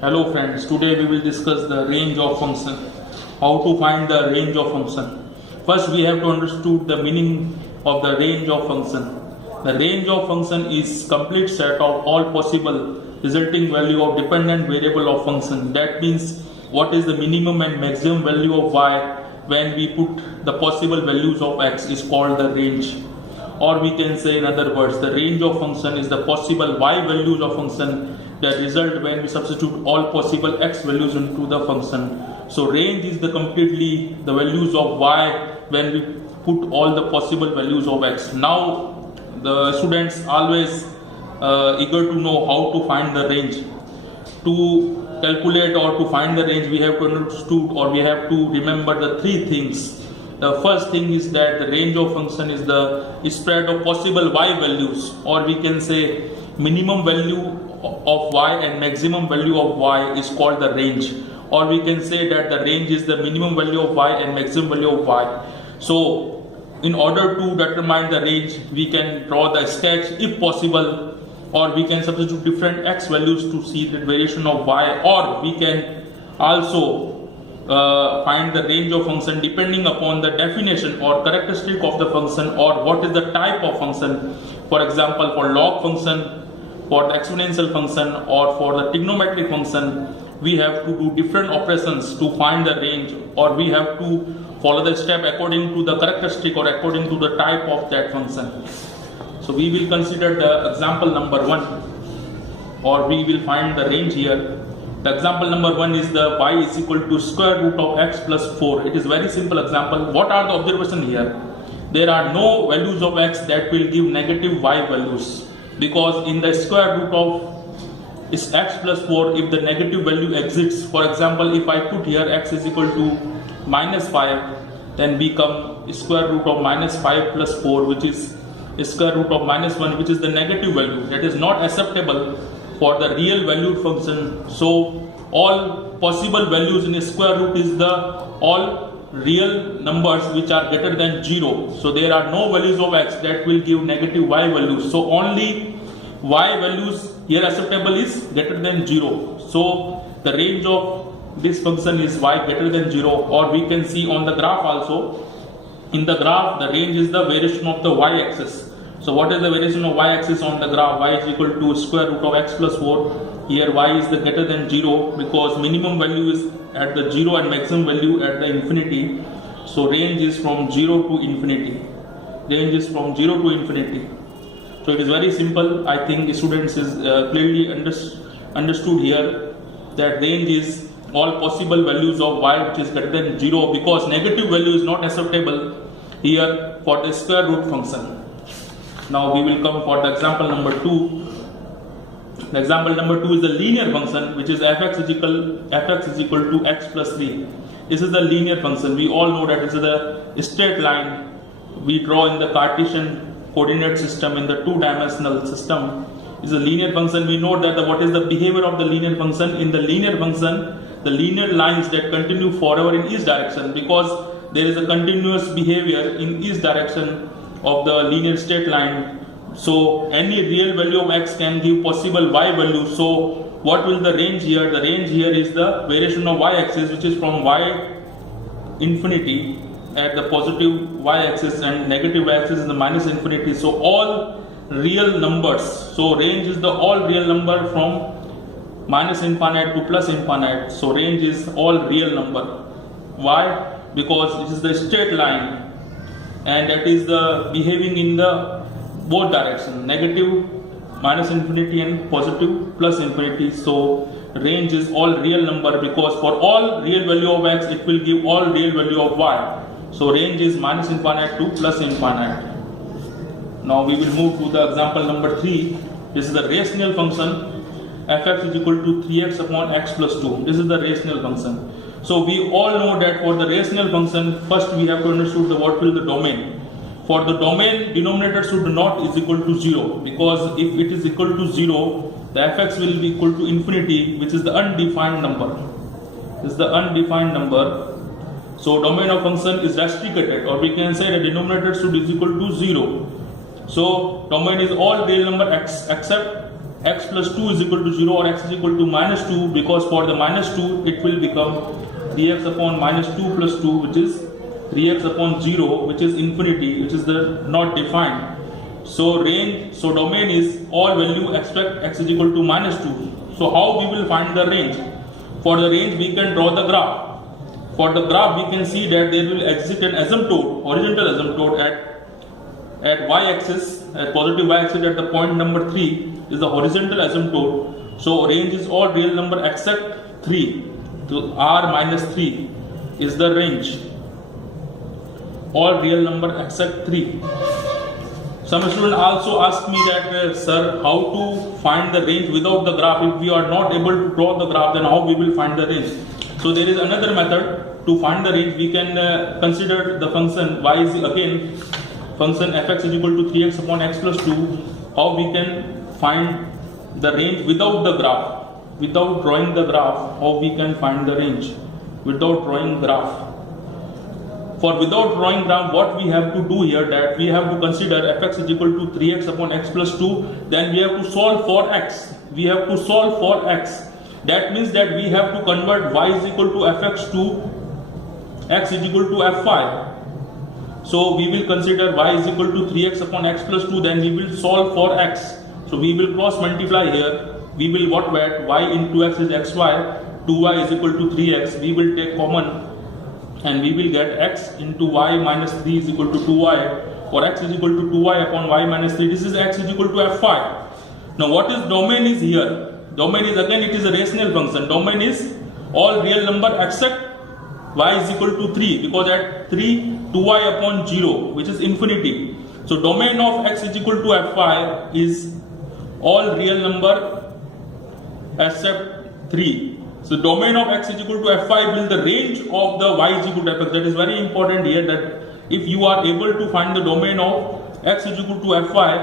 Hello friends, today we will discuss the range of function. How to find the range of function. First we have to understand the meaning of the range of function. The range of function is complete set of all possible resulting value of dependent variable of function. That means what is the minimum and maximum value of y when we put the possible values of x is called the range. Or we can say in other words, the range of function is the possible y values of function that result when we substitute all possible x values into the function. So range is the completely the values of y when we put all the possible values of x. Now the students always eager to know how to find the range. To calculate or to find the range, we have to understand or we have to remember the three things. The first thing is that the range of function is the spread of possible y values, or we can say minimum value of y and maximum value of y is called the range, or we can say that the range is the minimum value of y and maximum value of y. So in order to determine the range, we can draw the sketch if possible, or we can substitute different x values to see the variation of y, or we can also find the range of function depending upon the definition or characteristic of the function or what is the type of function. For example, for log function, for the exponential function, or for the trigonometric function, we have to do different operations to find the range, or we have to follow the step according to the characteristic or according to the type of that function. So we will consider the example number 1, or we will find the range here. The example number 1 is the y is equal to square root of x plus 4. It is very simple example. What are the observation here? There are no values of x that will give negative y values, because in the square root of is x plus 4, if the negative value exists, for example, if I put here x is equal to minus 5, then become square root of minus 5 plus 4, which is square root of minus 1, which is the negative value that is not acceptable for the real valued function. So all possible values in a square root is the all real numbers which are greater than 0. So there are no values of x that will give negative y values. So only y values here acceptable is greater than 0. So the range of this function is y greater than 0, or we can see on the graph also. In the graph, the range is the variation of the y-axis. So what is the variation of y-axis on the graph? Y is equal to square root of x plus 4. Here y is the greater than 0 because minimum value is at the 0 and maximum value at the infinity. So range is from 0 to infinity. Range is from 0 to infinity. So it is very simple. I think students is clearly understood here that range is all possible values of y which is greater than 0, because negative value is not acceptable here for the square root function. Now we will come for the example number 2. The example number 2 is the linear function, which is fx is equal to x plus 3. This is the linear function. We all know that this is the straight line we draw in the Cartesian coordinate system, in the two-dimensional system. Is a linear function. We know that what is the behavior of the linear function. In the linear function, the linear lines that continue forever in each direction, because there is a continuous behavior in each direction of the linear straight line. So any real value of x can give possible y value. So what will the range here? The range here is the variation of y-axis, which is from y infinity at the positive y-axis and negative y-axis is the minus infinity. So all real numbers. So range is the all real number from minus infinite to plus infinite. So range is all real number. Why? Because this is the straight line, and that is the behaving in the both direction, negative minus infinity and positive plus infinity. So range is all real number, because for all real value of x it will give all real value of y. So range is minus infinite to plus infinite. Now we will move to the example number 3. This is the rational function. Fx is equal to 3x upon x plus 2. This is the rational function. So we all know that for the rational function, first we have to understand what will the domain. For the domain, denominator should not is equal to 0, because if it is equal to 0, the fx will be equal to infinity, which is the undefined number. This is the undefined number. So domain of function is restricted, or we can say the denominator should is equal to 0. So domain is all real number x except x plus 2 is equal to 0 or x is equal to minus 2, because for the minus 2 it will become 3x upon minus 2 plus 2, which is 3x upon 0, which is infinity, which is the not defined. So domain is all value except x is equal to minus 2. So how we will find the range? For the range we can draw the graph. For the graph we can see that there will exist an asymptote, horizontal asymptote at y-axis, at positive y-axis at the point number 3 is the horizontal asymptote. So range is all real number except 3. So r minus 3 is the range. All real number except 3. Some student also asked me that, sir, how to find the range without the graph? If we are not able to draw the graph, then how we will find the range? So there is another method to find the range. We can consider the function y is again function fx is equal to 3x upon x plus 2. How we can find the range without the graph? Without drawing the graph, how we can find the range? Without drawing graph. For without drawing graph, what we have to do here, that we have to consider fx is equal to 3x upon x plus 2. Then we have to solve for x. We have to solve for x. That means that we have to convert y is equal to fx to x is equal to fy. So we will consider y is equal to 3x upon x plus 2. Then we will solve for x. So we will cross multiply here. We will what get y into x is xy. 2y is equal to 3x. We will take common and we will get x into y minus 3 is equal to 2y, or x is equal to 2y upon y minus 3. This is x is equal to fy. Now what is domain is here? Domain is again, it is a rational function. Domain is all real number except y is equal to 3, because at 3 2y upon 0, which is infinity. So domain of x is equal to fy is all real number except 3. So domain of x is equal to fy will the range of the y is equal to fx. That is very important here, that if you are able to find the domain of x is equal to fy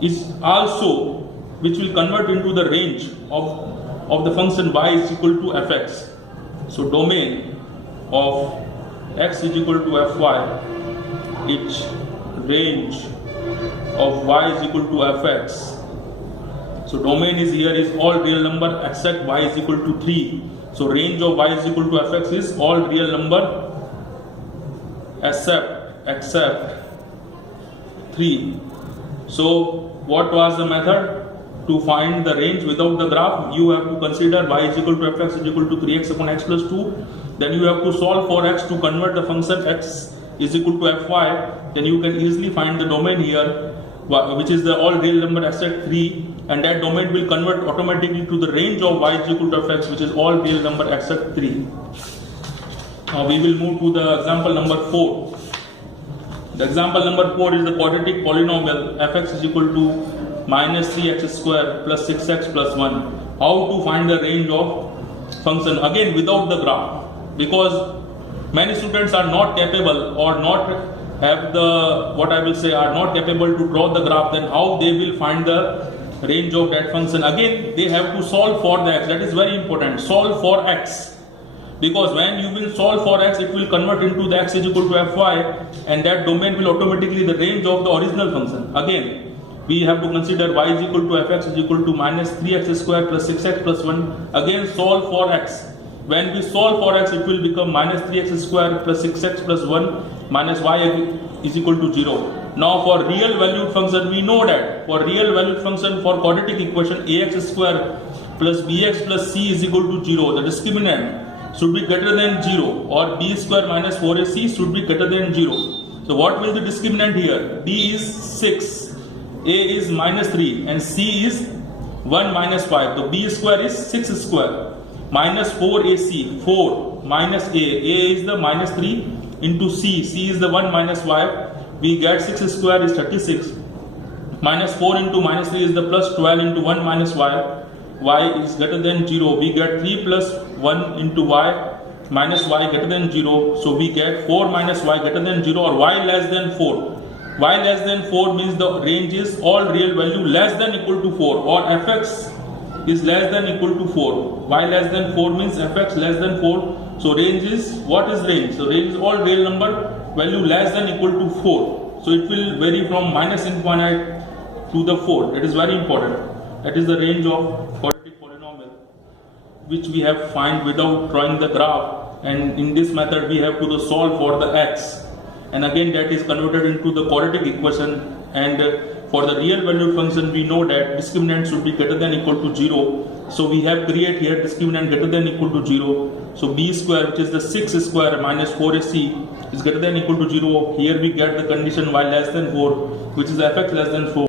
is also which will convert into the range of the function y is equal to fx. So domain of x is equal to fy, its range of y is equal to fx. So domain is here is all real number except y is equal to 3. So range of y is equal to fx is all real number except 3. So what was the method to find the range without the graph? You have to consider y is equal to fx is equal to 3x upon x plus 2. Then you have to solve for x to convert the function x is equal to fy. Then you can easily find the domain here, which is the all real number except 3, and that domain will convert automatically to the range of y is equal to fx, which is all real number except 3. Now we will move to the example number 4. The example number 4 is the quadratic polynomial fx is equal to minus 3x square plus 6x plus 1. How to find the range of function? Again without the graph, because many students are not capable or not have the, what I will say, are not capable to draw the graph. Then how they will find the range of that function? Again they have to solve for the x. That is very important. Solve for x, because when you will solve for x, it will convert into the x is equal to fy, and that domain will automatically the range of the original function. Again we have to consider y is equal to fx is equal to minus 3x square plus 6x plus 1. Again solve for x. When we solve for x, it will become minus 3x square plus 6x plus 1 minus y is equal to 0. Now for real valued function, we know that for real valued function for quadratic equation ax square plus bx plus c is equal to 0, the discriminant should be greater than 0, or b square minus 4ac should be greater than 0. So what will the discriminant here? B is 6, a is minus 3, and c is 1 minus 5. So b square is 6 square minus 4ac, 4 minus a is the minus 3 into c is the 1 minus 5. We get 6 square is 36, minus 4 into minus 3 is the plus 12 into 1 minus y is greater than 0. We get 3 plus 1 into y minus y greater than 0. So we get 4 minus y greater than 0, or y less than 4. Y less than 4 means the range is all real value less than equal to 4, or fx is less than equal to 4. Y less than 4 means fx less than 4. So range is, what is range? So range is all real number value less than equal to 4. So it will vary from minus infinite to the 4. It is very important. That is the range of quadratic polynomial which we have find without drawing the graph, and in this method we have to solve for the x, and again that is converted into the quadratic equation. And for the real valued function we know that discriminant should be greater than equal to 0, so we have create here discriminant greater than equal to 0. So b square, which is the 6 square minus 4ac, is greater than equal to 0. Here we get the condition y less than 4, which is fx less than 4.